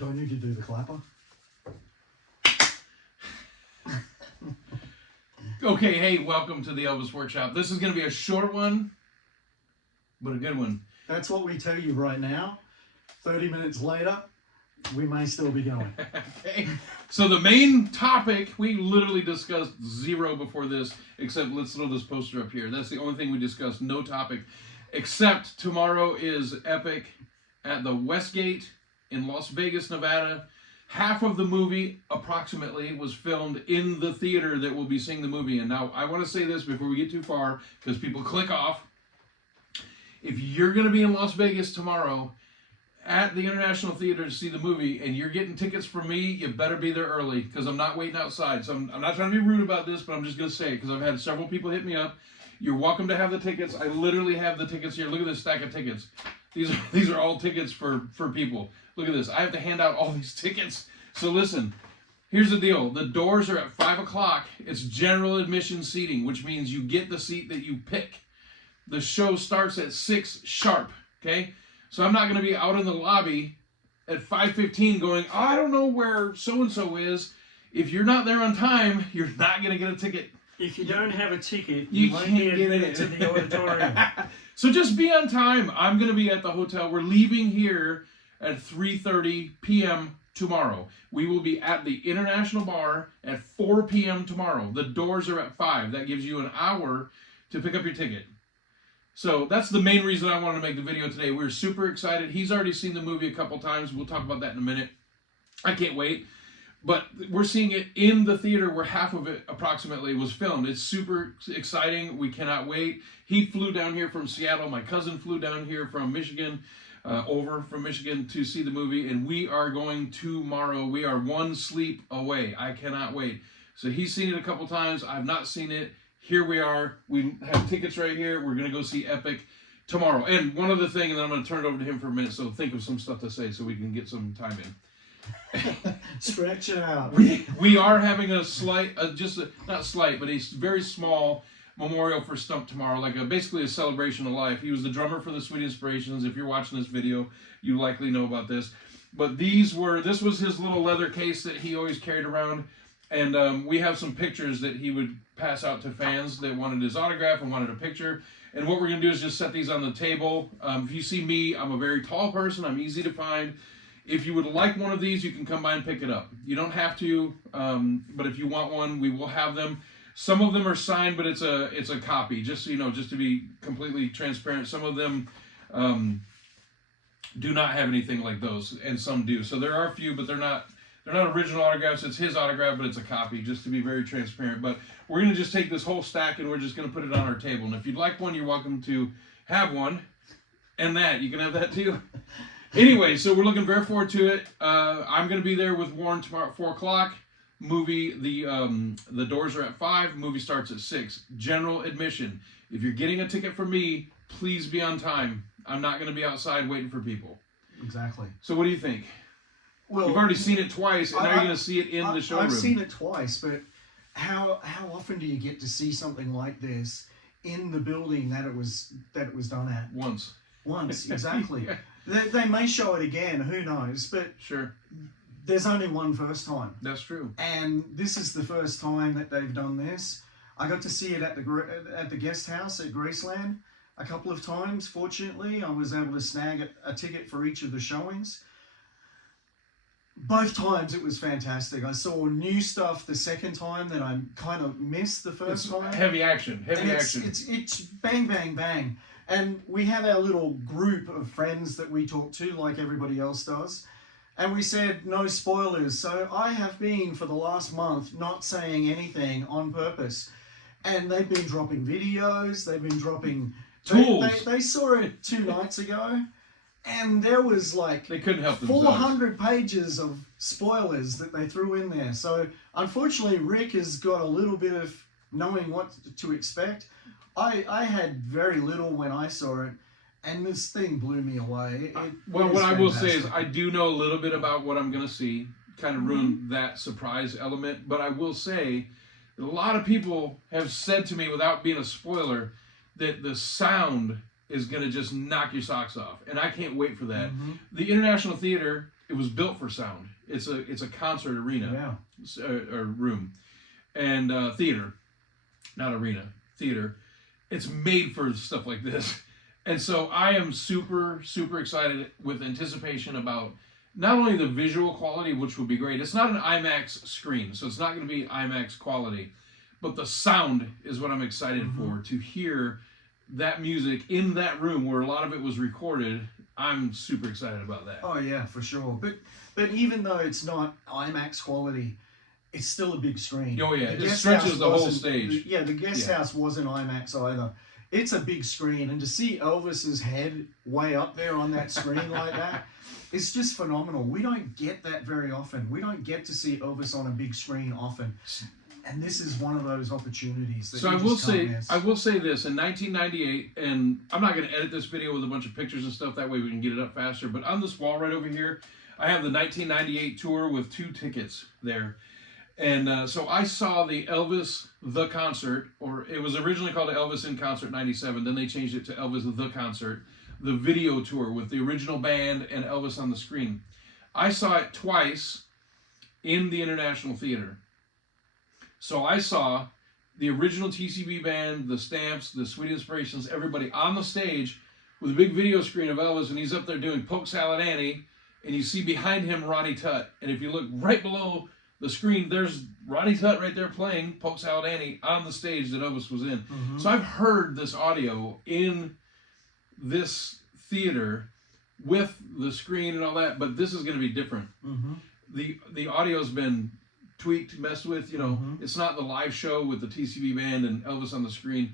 Do I need to do the clapper? Okay, hey, welcome to the Elvis Workshop. This is going to be a short one, but a good one. That's what we tell you right now. 30 minutes later, we may still be going. Okay. So the main topic, we literally discussed zero before this, except let's throw this poster up here. That's the only thing we discussed, no topic. Except tomorrow is EPiC at the Westgate in Las Vegas, Nevada. Half of the movie, approximately, was filmed in the theater that we'll be seeing the movie in. Now, I want to say this before we get too far, because people click off. If you're going to be in Las Vegas tomorrow at the International Theater to see the movie, and you're getting tickets from me, you better be there early, because I'm not waiting outside. So I'm not trying to be rude about this, but I'm just going to say it, because I've had several people hit me up. You're welcome to have the tickets. I literally have the tickets here. Look at this stack of tickets. These are all tickets for people. Look at this. I have to hand out all these tickets. So listen, here's the deal. The doors are at 5 o'clock. It's general admission seating, which means you get the seat that you pick. The show starts at 6 sharp, okay? So I'm not going to be out in the lobby at 5:15 going, oh, I don't know where so-and-so is. If you're not there on time, you're not going to get a ticket. If you don't have a ticket, You won't can't be get admitted in. to the auditorium. So just be on time. I'm going to be at the hotel. We're leaving here at 3:30 p.m. tomorrow. We will be at the International Bar at 4 p.m. tomorrow. The doors are at 5. That gives you an hour to pick up your ticket. So that's the main reason I wanted to make the video today. We're super excited. He's already seen the movie a couple times. We'll talk about that in a minute. I can't wait. But we're seeing it in the theater where half of it approximately was filmed. It's super exciting. We cannot wait. He flew down here from Seattle. My cousin flew down here from Michigan, over from Michigan to see the movie. And we are going tomorrow. We are one sleep away. I cannot wait. So he's seen it a couple times. I've not seen it. Here we are. We have tickets right here. We're going to go see EPiC tomorrow. And one other thing, and then I'm going to turn it over to him for a minute. So think of some stuff to say so we can get some time in. Stretch it out. We are having a slight, not slight, but a very small memorial for Stump tomorrow, like basically a celebration of life. He was the drummer for the Sweet Inspirations. If you're watching this video, you likely know about this. But this was his little leather case that he always carried around. And we have some pictures that he would pass out to fans that wanted his autograph and wanted a picture. And what we're going to do is just set these on the table. If you see me, I'm a very tall person. I'm easy to find. If you would like one of these, you can come by and pick it up. You don't have to, but if you want one, we will have them. Some of them are signed, but it's a copy, just so you know, just to be completely transparent. Some of them do not have anything like those, and some do. So there are a few, but they're not original autographs. It's his autograph, but it's a copy, just to be very transparent. But we're going to just take this whole stack, and we're just going to put it on our table. And if you'd like one, you're welcome to have one. And that, you can have that too. Anyway, so we're looking very forward to it. I'm going to be there with Warren tomorrow at 4 o'clock. Movie, the doors are at 5. Movie starts at 6. General admission. If you're getting a ticket from me, please be on time. I'm not going to be outside waiting for people. Exactly. So what do you think? Well, you've already seen it twice, and now you're going to see it in the showroom. I've seen it twice, but how often do you get to see something like this in the building that it was done at? Once, exactly. Yeah. They may show it again, who knows, but Sure. there's only one first time. That's true. And this is the first time that they've done this. I got to see it at the guest house at Graceland a couple of times. Fortunately, I was able to snag a ticket for each of the showings. Both times it was fantastic. I saw new stuff the second time that I kind of missed the first time. Heavy action. It's bang, bang, bang. And we have our little group of friends that we talk to like everybody else does. And we said no spoilers. So I have been for the last month not saying anything on purpose. And they've been dropping videos. They've been dropping tools. They saw it 2 nights ago. And there was like they couldn't help themselves. 400 pages of spoilers that they threw in there. So unfortunately, Rick has got a little bit of knowing what to expect. I had very little when I saw it, and this thing blew me away. What I will say is I do know a little bit about what I'm going to see. Kind of ruined that surprise element. But I will say that a lot of people have said to me, without being a spoiler, that the sound is going to just knock your socks off. And I can't wait for that. The International Theater it was built for sound. It's a concert arena, or room, and theater, not arena, theater. It's made for stuff like this, and so I am super excited with anticipation about not only the visual quality, which would be great. It's not an IMAX screen, so it's not going to be IMAX quality, but the sound is what I'm excited for, to hear that music in that room where a lot of it was recorded. I'm super excited about that. Oh yeah, for sure. But even though it's not IMAX quality, it's still a big screen. Oh yeah, The it guest stretches house the whole wasn't- stage. Yeah, the guest house wasn't IMAX either. It's a big screen, and to see Elvis's head way up there on that screen like that, it's just phenomenal. We don't get that very often. We don't get to see Elvis on a big screen often. And this is one of those opportunities. That So you I will just can't say, miss. I will say this: in 1998, and I'm not going to edit this video with a bunch of pictures and stuff. That way we can get it up faster. But on this wall right over here, I have the 1998 tour with 2 tickets there, and so I saw the Elvis the Concert, or it was originally called Elvis in Concert '97. Then they changed it to Elvis the Concert, the video tour with the original band and Elvis on the screen. I saw it twice in the International Theater. So I saw the original TCB band, the Stamps, the Sweet Inspirations, everybody on the stage with a big video screen of Elvis, and he's up there doing Polk Salad Annie, and you see behind him Ronnie Tutt. And if you look right below the screen, there's Ronnie Tutt right there playing Polk Salad Annie on the stage that Elvis was in. So I've heard this audio in this theater with the screen and all that, but this is going to be different. The audio's been tweaked, messed with, it's not the live show with the TCB band and Elvis on the screen,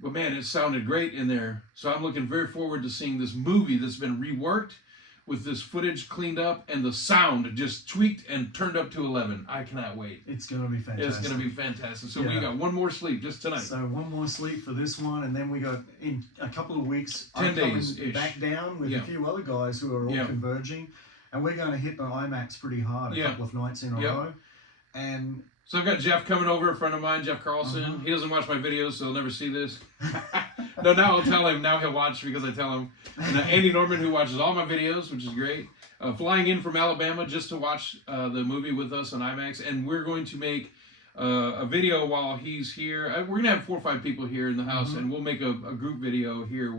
but man, it sounded great in there. So I'm looking very forward to seeing this movie that's been reworked with this footage cleaned up and the sound just tweaked and turned up to 11. I cannot wait. It's going to be fantastic. It's going to be fantastic. So we got one more sleep just tonight. So one more sleep for this one, and then we got in a couple of weeks. 10 I'm coming days-ish. back down with a few other guys who are all converging, and we're going to hit the IMAX pretty hard a couple of nights in a row. And so I've got Jeff coming over, a friend of mine, Jeff Carlson. He doesn't watch my videos, so he'll never see this. No, now I'll tell him. Now he'll watch because I tell him. And Andy Norman, who watches all my videos, which is great. Flying in from Alabama just to watch the movie with us on IMAX. And we're going to make a video while he's here. We're going to have 4 or 5 people here in the house, and we'll make a group video here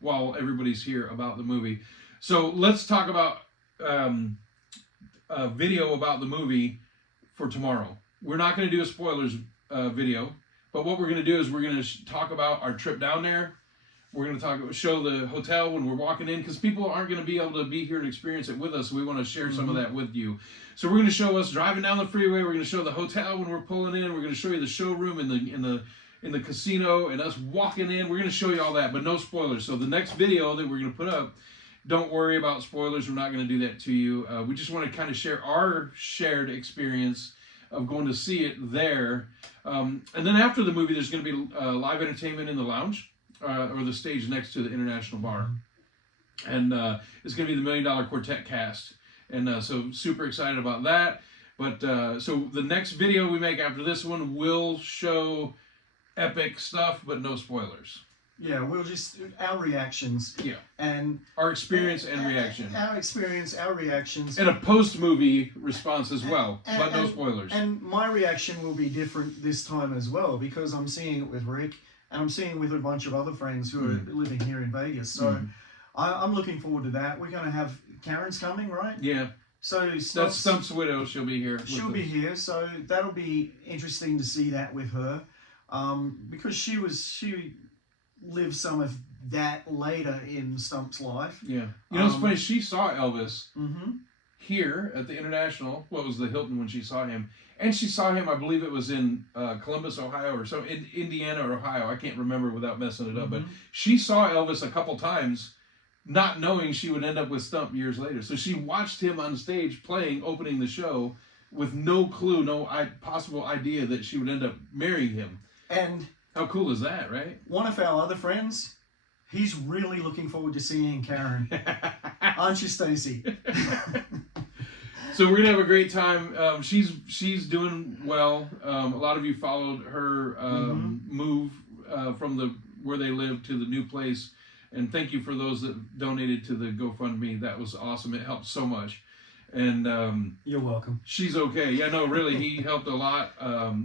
while everybody's here about the movie. So let's talk about a video about the movie for tomorrow. We're not going to do a spoilers video, but what we're going to do is we're going to talk about our trip down there. We're going to show the hotel when we're walking in, because people aren't going to be able to be here and experience it with us. So we want to share some of that with you. So we're going to show us driving down the freeway. We're going to show the hotel when we're pulling in. We're going to show you the showroom in the casino and us walking in. We're going to show you all that, but no spoilers. So the next video that we're going to put up, don't worry about spoilers. We're not going to do that to you. We just want to kind of share our shared experience of going to see it there. And then after the movie, there's going to be live entertainment in the lounge or the stage next to the International Bar. And it's going to be the $1 Million Quartet cast. And so super excited about that. But so the next video we make after this one will show EPiC stuff, but no spoilers. yeah, we'll just our reactions. Yeah. And Our experience and reaction. Our experience, our reactions. And a post-movie response as well, but no spoilers. And my reaction will be different this time as well, because I'm seeing it with Rick, and I'm seeing it with a bunch of other friends who are living here in Vegas. So I'm looking forward to that. We're going to have Karen's coming, right? Yeah. So That's Stump's widow. She'll be here. She'll be here, so that'll be interesting to see that with her, because she lived some of that later in Stump's life. Yeah. You know, it's funny. She saw Elvis here at the International. What was the Hilton when she saw him? And she saw him, I believe it was in Columbus, Ohio, or so in Indiana or Ohio. I can't remember without messing it up. But she saw Elvis a couple times, not knowing she would end up with Stump years later. So she watched him on stage playing, opening the show, with no clue, no possible idea that she would end up marrying him. And how cool is that, right? one of our other friends, he's really looking forward to seeing Karen. Aren't you, Stacey? So we're gonna have a great time. She's doing well. A lot of you followed her move from where they live to the new place, and thank you for those that donated to the GoFundMe. That was awesome. It helped so much. and You're welcome. she's okay. Yeah, no, really, he helped a lot.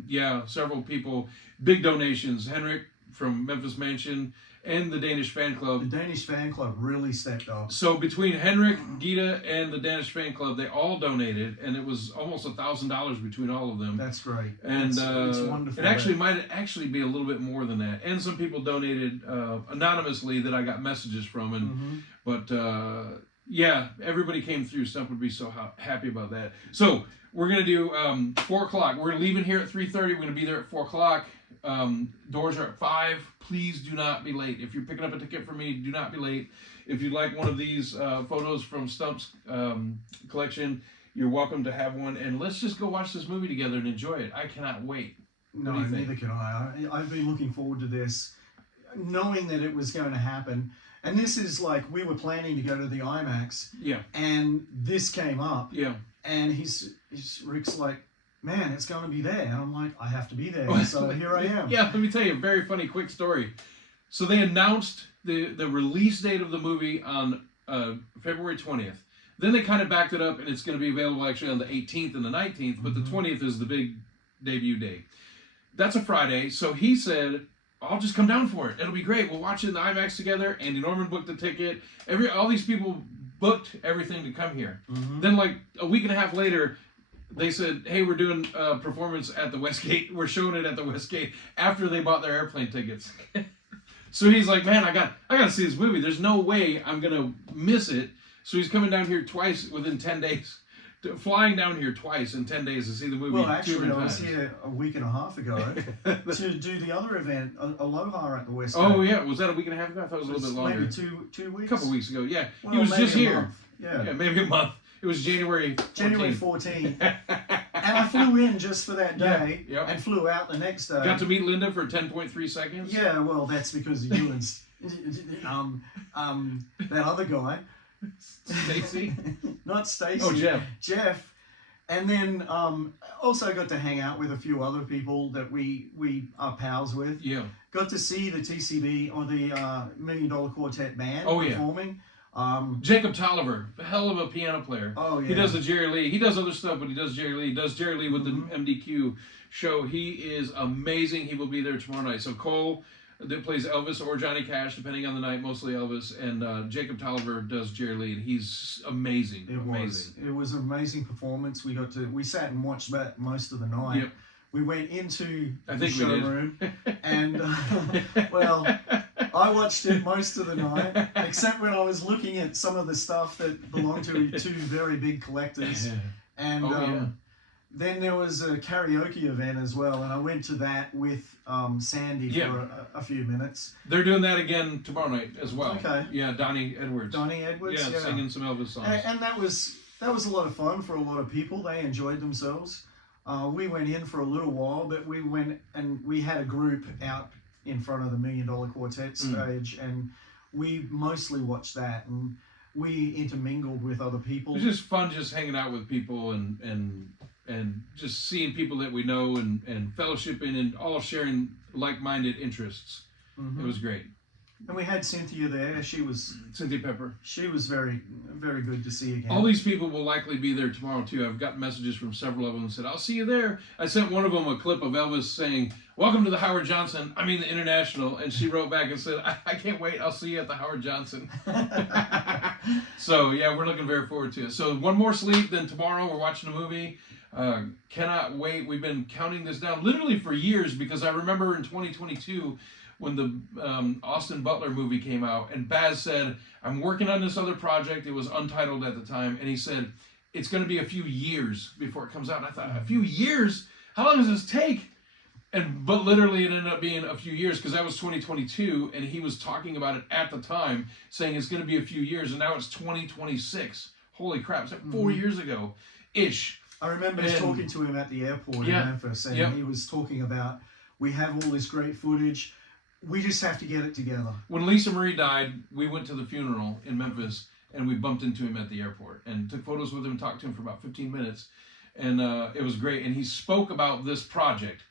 Yeah, several people, big donations. Henrik from Memphis Mansion and the Danish fan The club. Danish fan club really stepped up. So between Henrik, Gita, and the Danish fan club, they all donated, and it was almost $1,000 between all of them. That's great. And it's wonderful. it actually might actually be a little bit more than that. And some people donated anonymously that I got messages from. And but yeah, everybody came through. Stump would be so happy about that. So we're gonna do 4 o'clock. We're leaving here at 3:30. We're gonna be there at 4 o'clock. Doors are at 5. Please do not be late. If you're picking up a ticket from me, do not be late. If you'd like one of these photos from Stump's collection, you're welcome to have one. And let's just go watch this movie together and enjoy it. I cannot wait. No, What do you think? neither can I. I've been looking forward to this, knowing that it was going to happen. And this is like, we were planning to go to the IMAX, Yeah, and this came up, yeah. and Rick's like, man, it's going to be there. And I'm like, I have to be there. So here I am. Yeah, let me tell you a very funny quick story. So they announced the release date of the movie on February 20th. Then they kind of backed it up, and it's going to be available actually on the 18th and the 19th, but the 20th is the big debut day. That's a Friday, so he said, I'll just come down for it. It'll be great. We'll watch it in the IMAX together. Andy Norman booked the ticket. All these people booked everything to come here. Then like a week and a half later, they said, hey, we're doing a performance at the Westgate. We're showing it at the Westgate after they bought their airplane tickets. So he's like, man, I got to see this movie. There's no way I'm going to miss it. So he's coming down here twice within 10 days. Flying down here twice in 10 days to see the movie. Well, actually, I times. was here a week and a half ago to do the other event, Aloha at the West. Oh, yeah. Was that a week and a half ago? I thought it was a little bit longer. Maybe two weeks. A couple weeks ago, yeah. Well, he was maybe just a here. month. Yeah. Maybe a month. It was January 14th. January 14th. And I flew in just for that day Yeah, yeah. and flew out the next day. Got to meet Linda for 10.3 seconds. Yeah, well, that's because of you and that other guy. Stacy? Not Stacy. Oh, Jeff. Jeff. And then also got to hang out with a few other people that we are pals with. Yeah. Got to see the TCB or the $1 Million Quartet band performing. Jacob Tolliver, a hell of a piano player. Oh, yeah. He does the Jerry Lee. He does other stuff, but he does Jerry Lee. He does Jerry Lee with the MDQ show. He is amazing. He will be there tomorrow night. So Cole, that plays Elvis or Johnny Cash, depending on the night, mostly Elvis. And Jacob Tolliver does Jerry Lee, and he's amazing. It was an amazing performance. We sat and watched that most of the night. Yep. We went into the we did. showroom, and well, I watched it most of the night, except when I was looking at some of the stuff that belonged to two very big collectors. And then there was a karaoke event as well, and I went to that with Sandy for a few minutes. They're doing that again tomorrow night as well. Okay. Yeah, Donnie Edwards. Donnie Edwards. Yeah, singing some Elvis songs. And that was a lot of fun for a lot of people. They enjoyed themselves. We went in for a little while, but we went and we had a group out in front of the $1 Million Quartet stage, and we mostly watched that, and we intermingled with other people. It was just fun, just hanging out with people and just seeing people that we know and fellowshipping and all sharing like-minded interests. It was great. And we had Cynthia there. Cynthia Pepper. She was very, very good to see again. All these people will likely be there tomorrow too. I've gotten messages from several of them and said, I'll see you there. I sent one of them a clip of Elvis saying, welcome to the Howard Johnson, the International. And she wrote back and said, I can't wait. I'll see you at the Howard Johnson. So yeah, we're looking very forward to it. So one more sleep, then tomorrow we're watching a movie. Cannot wait. We've been counting this down literally for years, because I remember in 2022 when the Austin Butler movie came out, and Baz said, I'm working on this other project. It was untitled at the time, and he said, it's going to be a few years before it comes out. And I thought, a few years? How long does this take? But literally it ended up being a few years, because that was 2022, and he was talking about it at the time, saying it's going to be a few years, and now it's 2026. Holy crap, it's like 4 years ago-ish. I remember talking to him at the airport in Memphis, and he was talking about, we have all this great footage, we just have to get it together. When Lisa Marie died, we went to the funeral in Memphis, and we bumped into him at the airport and took photos with him and talked to him for about 15 minutes. And it was great. And he spoke about this project.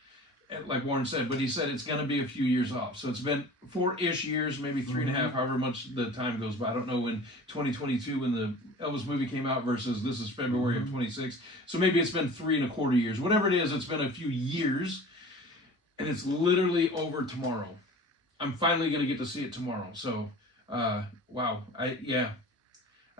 like Warren said, but he said it's going to be a few years off. So it's been 4-ish years, maybe 3.5, however much the time goes by. I don't know when 2022, when the Elvis movie came out versus this is February of 26. So maybe it's been 3.25 years. Whatever it is, it's been a few years. And it's literally over tomorrow. I'm finally going to get to see it tomorrow. So, wow. I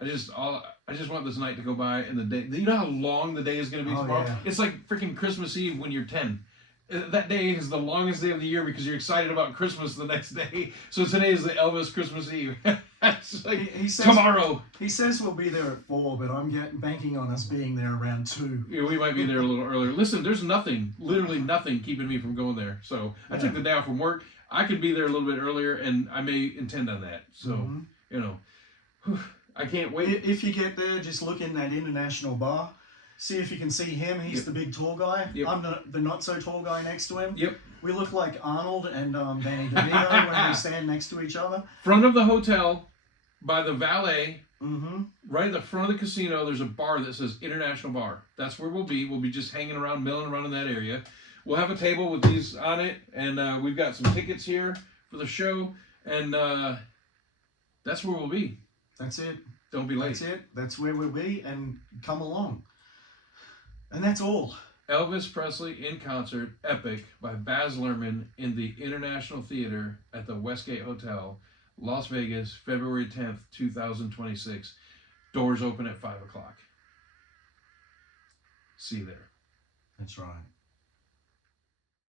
just want this night to go by and the day. You know how long the day is going to be tomorrow? Yeah. It's like freaking Christmas Eve when you're 10. That day is the longest day of the year because you're excited about Christmas the next day. So today is the Elvis Christmas Eve. It's like he says, tomorrow. He says we'll be there at 4, but I'm banking on us being there around 2. Yeah, we might be there a little earlier. Listen, there's nothing, literally nothing keeping me from going there. So I took the day off from work. I could be there a little bit earlier, and I may intend on that. So, you know, I can't wait. If you get there, just look in that international bar. See if you can see him. He's the big tall guy. Yep. I'm the not so tall guy next to him. Yep. We look like Arnold and Danny DeVito when we stand next to each other. Front of the hotel, by the valet, Mm-hmm. right at the front of the casino, there's a bar that says International Bar. That's where we'll be. We'll be just hanging around, milling around in that area. We'll have a table with these on it, and we've got some tickets here for the show, and that's where we'll be. That's it. Don't be late. That's it. That's where we'll be, and come along. And that's all. Elvis Presley in concert, EPiC, by Baz Luhrmann in the International Theater at the Westgate Hotel, Las Vegas, February 10th, 2026. Doors open at 5 o'clock. See you there. That's right.